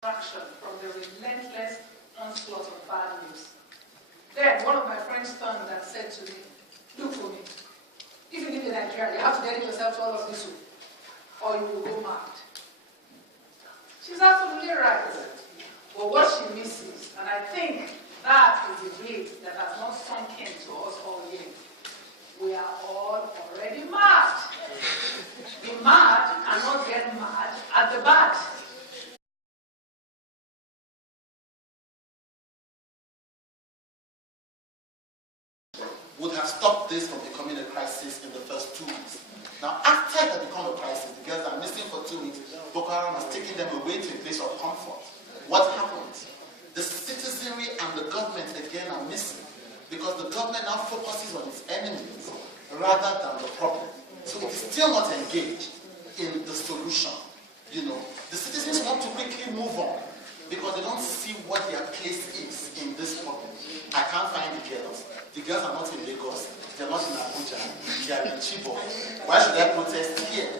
distraction from the relentless onslaught of bad news. Then one of my friends turned and said to me, "Look for me. If you live in Nigeria, you have to dedicate yourself to all of this, or you will go mad." She's absolutely right. But what she misses, and I think that is the bit that has not sunk into us all yet, we are all already mad. The mad cannot get mad at the bad. Would have stopped this from becoming a crisis in the first 2 weeks. Now, after it had become a crisis, the girls are missing for 2 weeks, Boko Haram has taken them away to a place of comfort. What happens? The citizenry and the government again are missing, because the government now focuses on its enemies rather than the problem. So it is still not engaged in the solution. You know, the citizens want to quickly move on because they don't see what their place is in this problem. I can't find the girls. The girls are not in Lagos. They're not in Abuja. They are in Chibok. Why should I protest here?